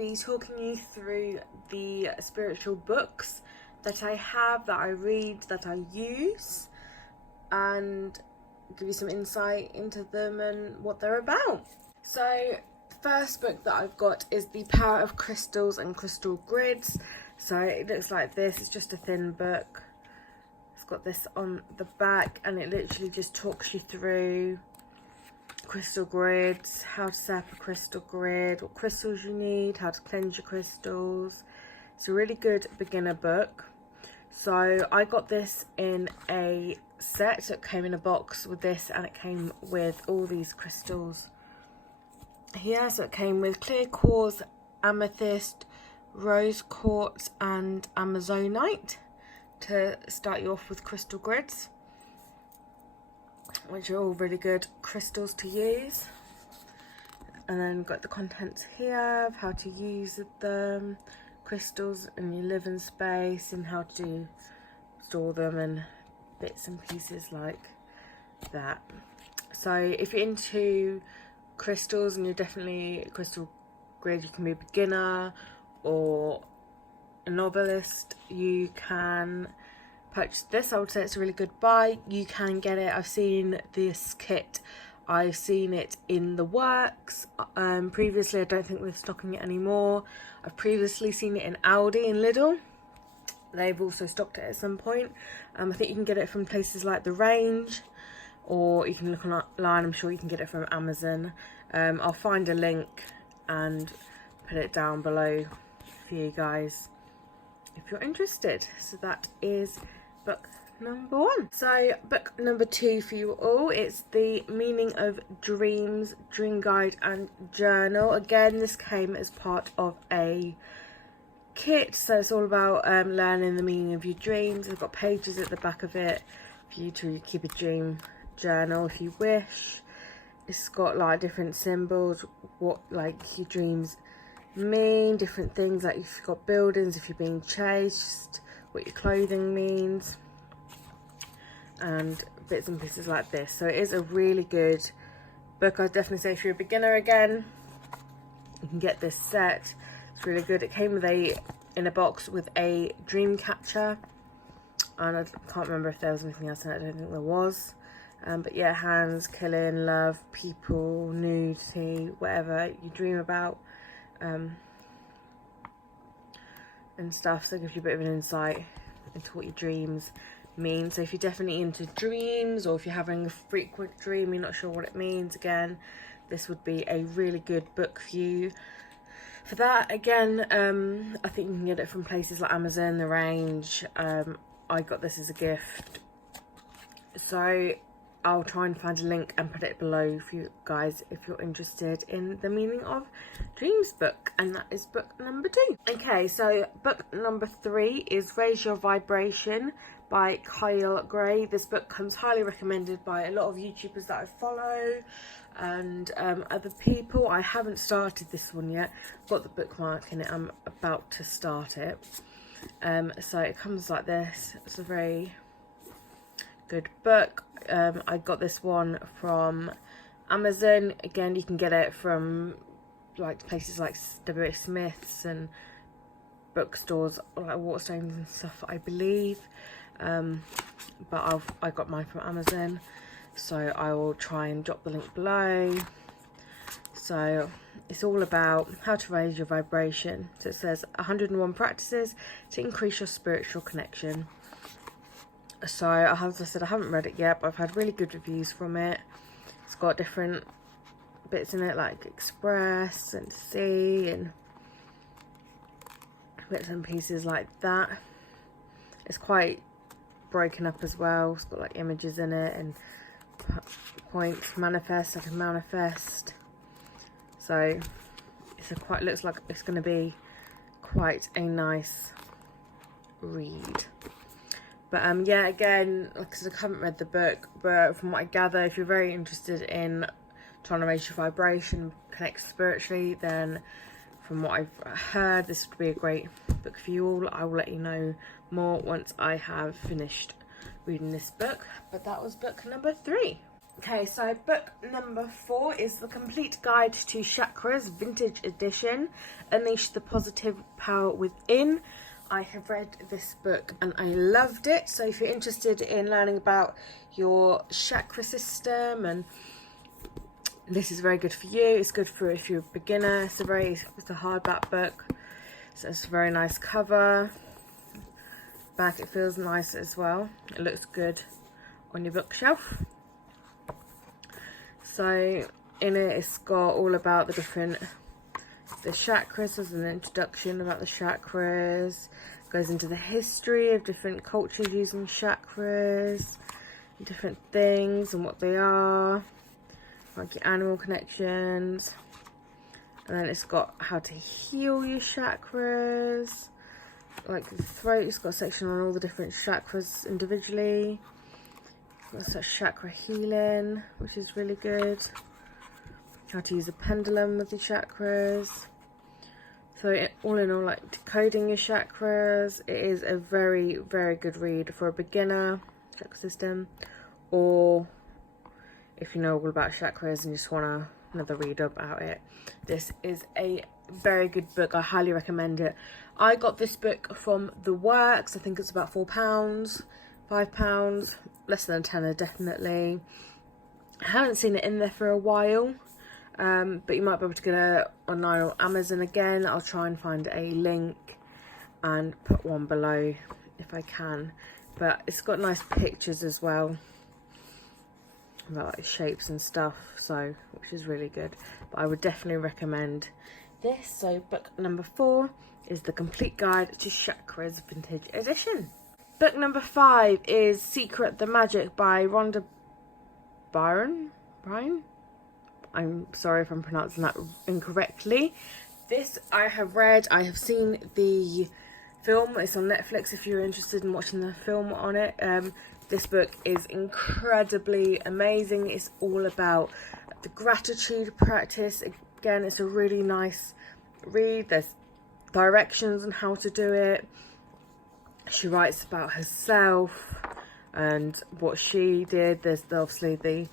be talking you through the spiritual books that I have, that I read, that I use, and give you some insight into them and what they're about. So the first book that I've got is The Power of Crystals and Crystal Grids. So it looks like this. It's just a thin book. It's got this on the back, and it literally just talks you through crystal grids, how to set up a crystal grid, what crystals you need, how to cleanse your crystals. It's a really good beginner book. So I got this in a set. So it came in a box with this, and it came with all these crystals here. So it came with clear quartz, amethyst, rose quartz and amazonite to start you off with crystal grids, which are all really good crystals to use. And then got the contents here of how to use them, crystals in your living space, and how to store them, and bits and pieces like that. So if you're into crystals and you're definitely a crystal grid, you can be a beginner or a novelist, you can purchase this. I would say it's a really good buy. You can get it. I've seen this kit. I've seen it in the works. Previously, I don't think they're stocking it anymore. I've previously seen it in Aldi and Lidl. They've also stocked it at some point. I think you can get it from places like The Range, or you can look online. I'm sure you can get it from Amazon. I'll find a link and put it down below for you guys if you're interested. So that is book number 1. So book number 2 for you all, it's The Meaning of Dreams, Dream Guide and Journal. Again, this came as part of a kit, so it's all about learning the meaning of your dreams. I've got pages at the back of it for you to keep a dream journal if you wish. It's got like different symbols, what like your dreams mean, different things, like if you've got buildings, if you're being chased, what your clothing means, and bits and pieces like this. So it is a really good book. I'd definitely say if you're a beginner, again, you can get this set. It's really good. It came with in a box with a dream catcher, and I can't remember if there was anything else in it. I don't think there was. But yeah, hands, killing, love, people, nudity, whatever you dream about, and stuff. So it gives you a bit of an insight into what your dreams mean. So if you're definitely into dreams, or if you're having a frequent dream, you're not sure what it means, again, this would be a really good book for you. For that, again, I think you can get it from places like Amazon, The Range. I got this as a gift, so I'll try and find a link and put it below for you guys if you're interested in the Meaning of Dreams book, and that is book number 2. Okay, so book number 3 is Raise Your Vibration by Kyle Gray. This book comes highly recommended by a lot of YouTubers that I follow and other people. I haven't started this one yet. I've got the bookmark in it. I'm about to start it. So it comes like this. It's a very good book. I got this one from Amazon. Again, you can get it from like places like W.H. Smith's and bookstores like Waterstones and stuff, I believe. But I got mine from Amazon, so I will try and drop the link below. So it's all about how to raise your vibration. So it says 101 practices to increase your spiritual connection. So as I said, I haven't read it yet, but I've had really good reviews from it. It's got different bits in it like express and see and bits and pieces like that. It's quite broken up as well. It's got like images in it and points. Manifest, I can manifest. So it's looks like it's going to be quite a nice read. But yeah, again, because I haven't read the book, but from what I gather, if you're very interested in trying to raise your vibration, connect spiritually, then from what I've heard, this would be a great book for you all. I will let you know more once I have finished reading this book. But that was book number 3. Okay, so book number 4 is The Complete Guide to Chakras, Vintage Edition, Unleash the Positive Power Within. I have read this book and I loved it. So if you're interested in learning about your chakra system, and this is very good for you. It's good for if you're a beginner. It's a hardback book. So it's a very nice cover. Back, it feels nice as well. It looks good on your bookshelf. So in it, it's got all about the chakras. There's an introduction about the chakras. Goes into the history of different cultures using chakras, different things and what they are, like your animal connections. And then it's got how to heal your chakras, like the throat. It's got a section on all the different chakras individually. It's got chakra healing, which is really good. How to use a pendulum with your chakras. So all in all, like decoding your chakras, it is a very, very good read for a beginner chakra system, or if you know all about chakras and you just want another read about it. This is a very good book. I highly recommend it. I got this book from The Works. I think it's about £4, £5, less than a tenner definitely. I haven't seen it in there for a while, but you might be able to get it online or Amazon again. I'll try and find a link and put one below if I can. But it's got nice pictures as well about like shapes and stuff, so which is really good. But I would definitely recommend this. So book number 4 is The Complete Guide to Chakras, Vintage Edition. Book number 5 is Secret the Magic by Rhonda Byrne. I'm sorry if I'm pronouncing that incorrectly. This I have read. I have seen the film. It's on Netflix if you're interested in watching the film on it. This book is incredibly amazing. It's all about the gratitude practice. Again, it's a really nice read. There's directions on how to do it. She writes about herself and what she did. There's obviously the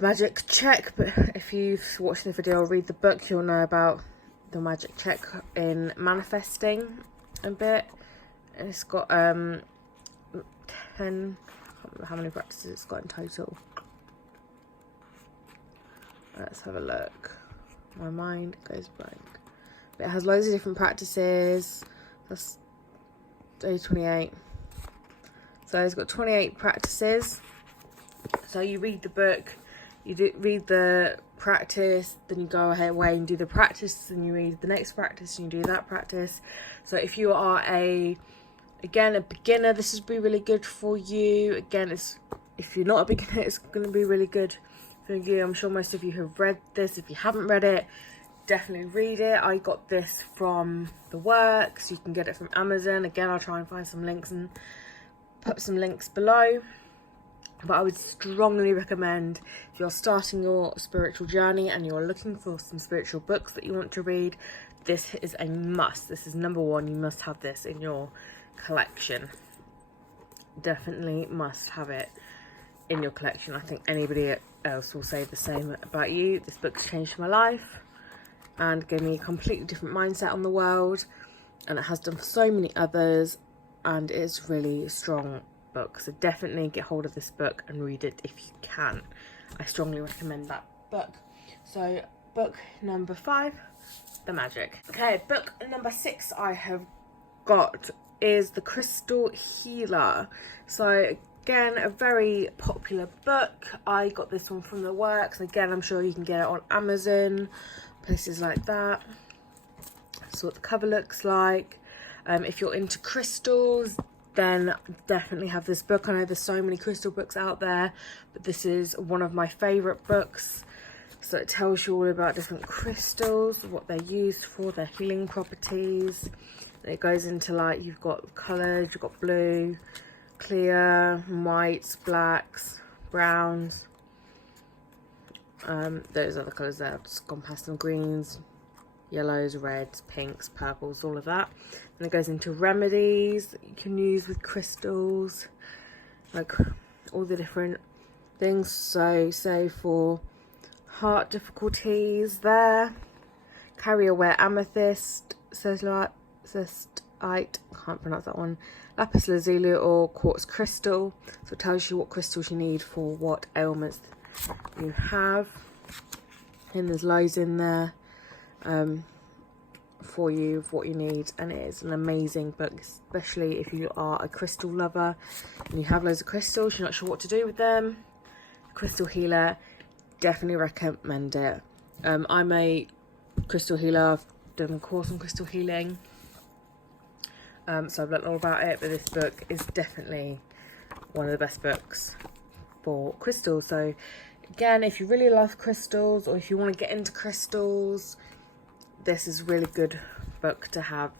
magic check, but if you've watched the video or read the book, you'll know about the magic check in manifesting a bit. It's got 10, I can't remember how many practices it's got in total. Let's have a look. My mind goes blank. But it has loads of different practices. That's day 28. So it's got 28 practices. So you read the book, read the practice, then you go away and do the practice, and you read the next practice and you do that practice. So if you are a beginner, this would be really good for you. Again, if you're not a beginner, it's going to be really good for you. I'm sure most of you have read this. If you haven't read it, definitely read it. I got this from The Works. You can get it from Amazon. Again, I'll try and find some links and put some links below. But I would strongly recommend, if you're starting your spiritual journey and you're looking for some spiritual books that you want to read, this is a must. This is number 1. You must have this in your collection. Definitely must have it in your collection. I think anybody else will say the same about you. This book's changed my life and gave me a completely different mindset on the world, and it has done for so many others, and it's really strong book. So definitely get hold of this book and read it if you can. I strongly recommend that book. So book number 5, The Magic. Okay, book number 6 I have got is The Crystal Healer. So again, a very popular book. I got this one from The Works. Again, I'm sure you can get it on Amazon, places like that. That's what the cover looks like. If you're into crystals, then definitely have this book. I know there's so many crystal books out there, but this is one of my favourite books. So it tells you all about different crystals, what they're used for, their healing properties. It goes into, like, you've got colours, you've got blue, clear, whites, blacks, browns. Those other colours there, I've just gone past them, greens, yellows, reds, pinks, purples, all of that. And it goes into remedies that you can use with crystals, like all the different things. So for heart difficulties there, carrier wear amethyst, cystite, can't pronounce that one, lapis lazuli or quartz crystal. So it tells you what crystals you need for what ailments you have. And there's loads in there for you of what you need, and it is an amazing book, especially if you are a crystal lover and you have loads of crystals, you're not sure what to do with them. Crystal healer, definitely recommend it. I'm a crystal healer. I've done a course on crystal healing, so I've learned all about it, but this book is definitely one of the best books for crystals. So again, if you really love crystals or if you want to get into crystals, this is a really good book to have.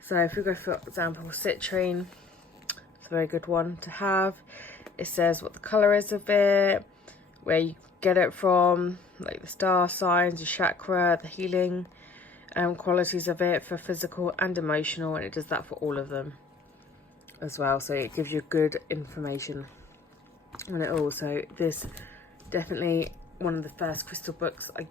So if we go for example citrine, it's a very good one to have. It says what the colour is of it, where you get it from, like the star signs, the chakra, the healing qualities of it for physical and emotional, and it does that for all of them as well. So it gives you good information on it all. So this definitely one of the first crystal books I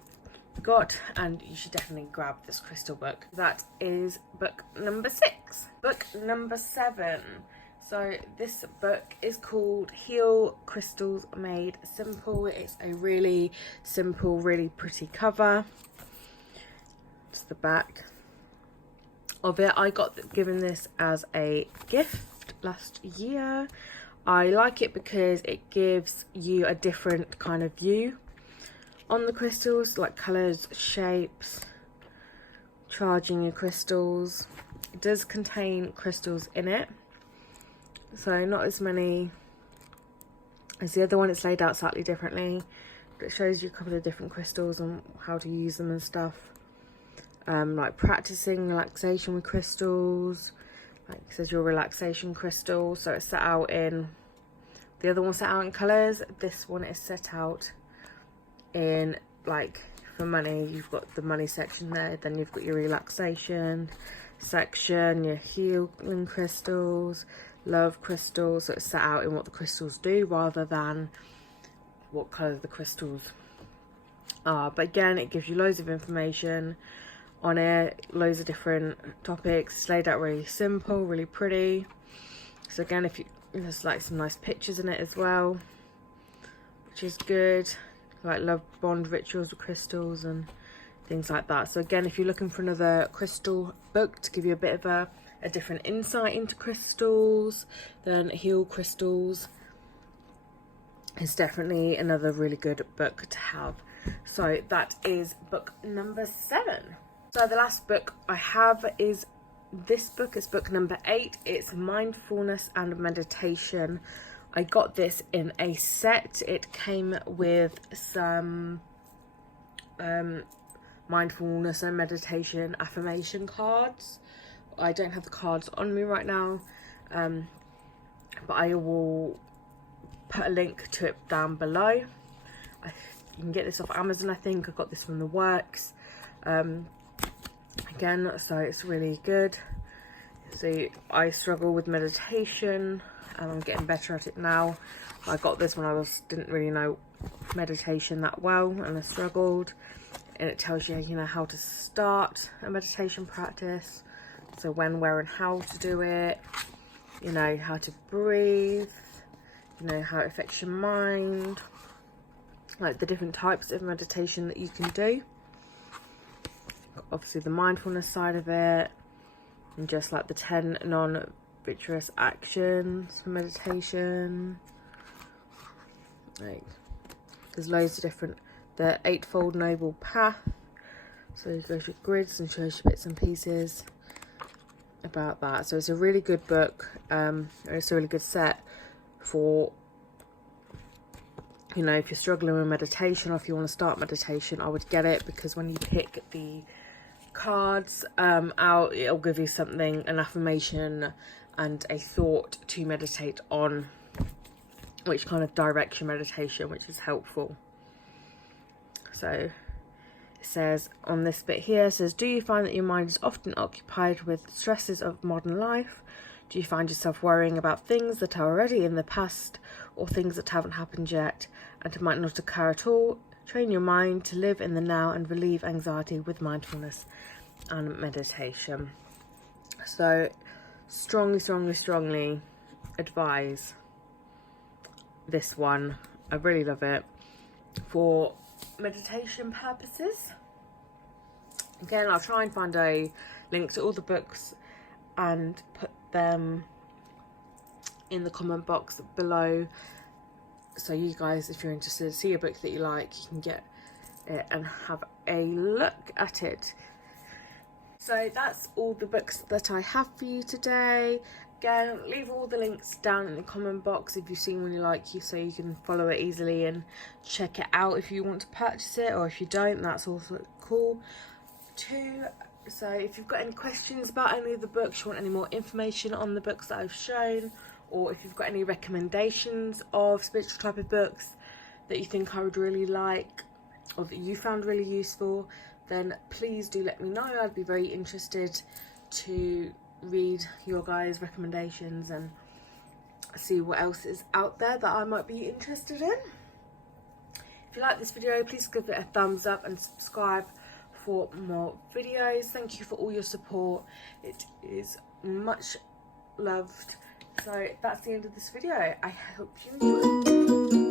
got, and you should definitely grab this crystal book. That is book number 6. Book number 7. So this book is called Heal Crystals Made Simple. It's a really simple, really pretty cover. It's the back of it. I got given this as a gift last year. I like it because it gives you a different kind of view on the crystals, like colours, shapes, charging your crystals. It does contain crystals in it, so not as many as the other one. It's laid out slightly differently, but it shows you a couple of different crystals and how to use them and stuff. Like practicing relaxation with crystals, like it says your relaxation crystal. So it's set out in, the other one's set out in colours, this one is set out in, like, for money, you've got the money section there, then you've got your relaxation section, your healing crystals, love crystals. So it's set out in what the crystals do rather than what colour the crystals are. But again, it gives you loads of information on it, loads of different topics. It's laid out really simple, really pretty. So again, if you, there's like some nice pictures in it as well, which is good, like love bond rituals with crystals and things like that. So again, if you're looking for another crystal book to give you a bit of a different insight into crystals, then Heal Crystals is definitely another really good book to have. So that is book number 7. So the last book I have is this book. It's book number 8. It's Mindfulness and Meditation. I got this in a set. It came with some mindfulness and meditation affirmation cards. I don't have the cards on me right now, but I will put a link to it down below. You can get this off Amazon, I think. I got this from the Works. Again, so it's really good. So I struggle with meditation and I'm getting better at it now. I got this when I didn't really know meditation that well, and I struggled. And it tells you, you know, how to start a meditation practice. So when, where and how to do it. You know, how to breathe. You know, how it affects your mind. Like the different types of meditation that you can do. Obviously the mindfulness side of it. And just like the 10 non-virtuous actions for meditation. Like, there's loads of different, the 8-fold noble path. So it goes with grids and shows you bits and pieces about that. So it's a really good book. It's a really good set for, you know, if you're struggling with meditation or if you want to start meditation, I would get it, because when you pick the cards out, it'll give you something, an affirmation and a thought to meditate on, which kind of directs your meditation, which is helpful. So it says on this bit here, it says, do you find that your mind is often occupied with stresses of modern life? Do you find yourself worrying about things that are already in the past or things that haven't happened yet and might not occur at all? Train your mind to live in the now and relieve anxiety with mindfulness and meditation. So strongly advise this one. I really love it for meditation purposes. Again, I'll try and find a link to all the books and put them in the comment box below, so you guys, if you're interested, see a book that you like, you can get it and have a look at it. So that's all the books that I have for you today. Again, leave all the links down in the comment box if you've seen one you like, so you can follow it easily and check it out if you want to purchase it, or if you don't, that's also cool too. So if you've got any questions about any of the books, you want any more information on the books that I've shown, or if you've got any recommendations of spiritual type of books that you think I would really like or that you found really useful, then please do let me know. I'd be very interested to read your guys' recommendations and see what else is out there that I might be interested in. If you like this video, please give it a thumbs up and subscribe for more videos. Thank you for all your support. It is much loved. So that's the end of this video. I hope you enjoyed.